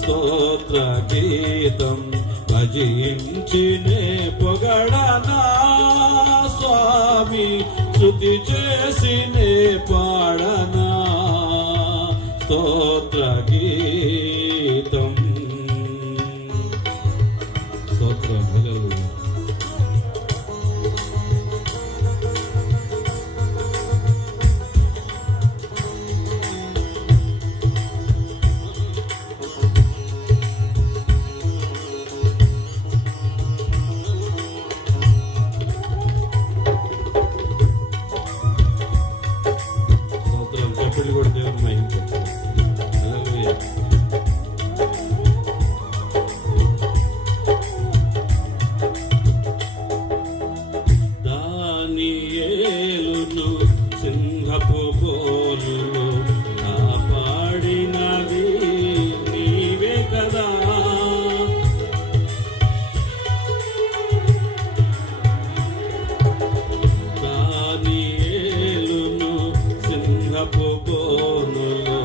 స్తోత్ర గీతం భజించినే పొగడనా స్వామి స్తుతి చేసినే పాడనా స్తోత్ర గీతం స్తోత్రం హల్లెలూయా. దానియేలును సింహపు బోనులో కాపాడినది నీవే కదా. దానియేలును సింహపు బోనులో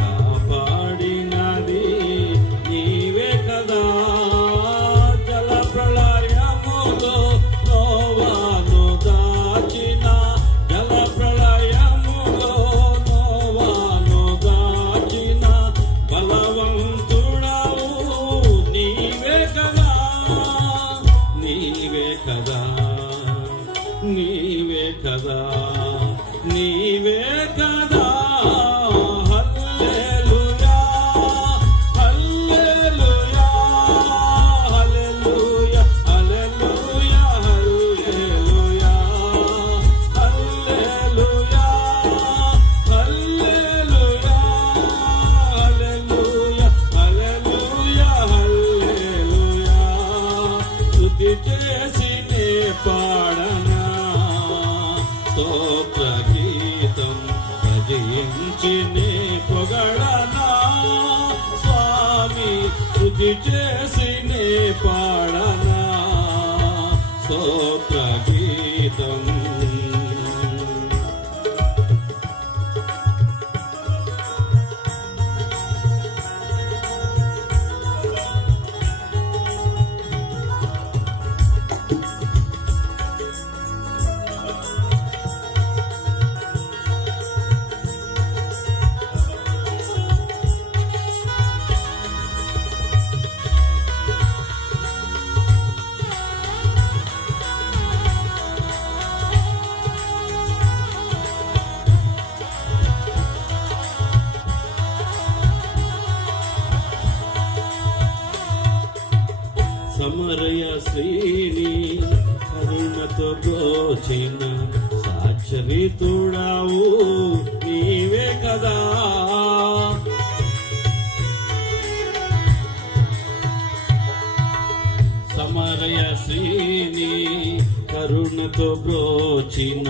కాపాడినది నీవే కదా. జల ప్రళయములో నోవాను దాచిన, జల ప్రళయములో నోవాను దాచిన బలవంతుడవు నీవే కదా. నీవే కదా, నీవే కదా, నీవే కదా. హల్లెలూయా హల్లెలూయా హల్లెలూయా హల్లెలూయా హల్లెలూయా హల్లెలూయా హల్లెలూయా హల్లెలూయా హల్లెలూయా హల్లెలూయా. స్తుతి చేసినే పాడనా స్తోత్ర గీతం భజించినే పొగడనా స్వామి స్తుతి చేసినే పాడనా స్తోత్ర గీతం. సమరయ శ్రీని కరుణతో బ్రోచిన సాక్షరితుడావు నీవే కదా. సమరయ శ్రీని కరుణతో బ్రోచిన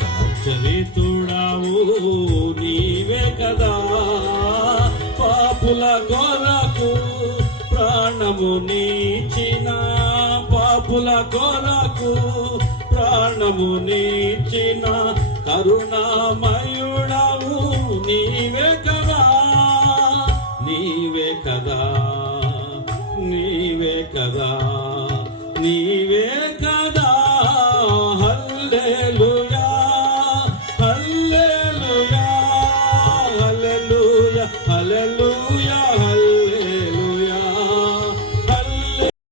సాక్షరితుడావు నీవే కదా. పాపుల కొరకు ప్రాణము నీచిన, పాపుల కొరకు ప్రాణము నీచిన కరుణామ